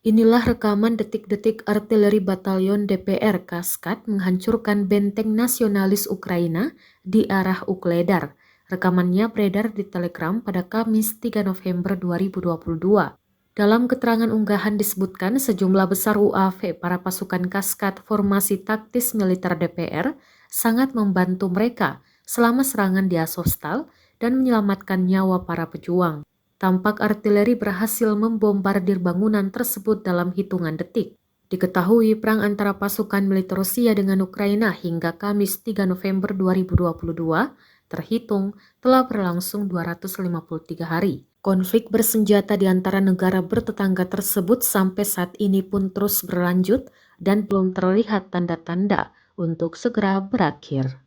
Inilah rekaman detik-detik artileri Batalion DPR Kaskad menghancurkan benteng nasionalis Ukraina di arah Ukledar. Rekamannya beredar di Telegram pada Kamis 3 November 2022. Dalam keterangan unggahan disebutkan sejumlah besar UAV para pasukan Kaskad Formasi Taktis Militer DPR sangat membantu mereka selama serangan di Azovstal dan menyelamatkan nyawa para pejuang. Tampak artileri berhasil membombardir bangunan tersebut dalam hitungan detik. Diketahui perang antara pasukan militer Rusia dengan Ukraina hingga Kamis 3 November 2022 terhitung telah berlangsung 253 hari. Konflik bersenjata di antara negara bertetangga tersebut sampai saat ini pun terus berlanjut dan belum terlihat tanda-tanda untuk segera berakhir.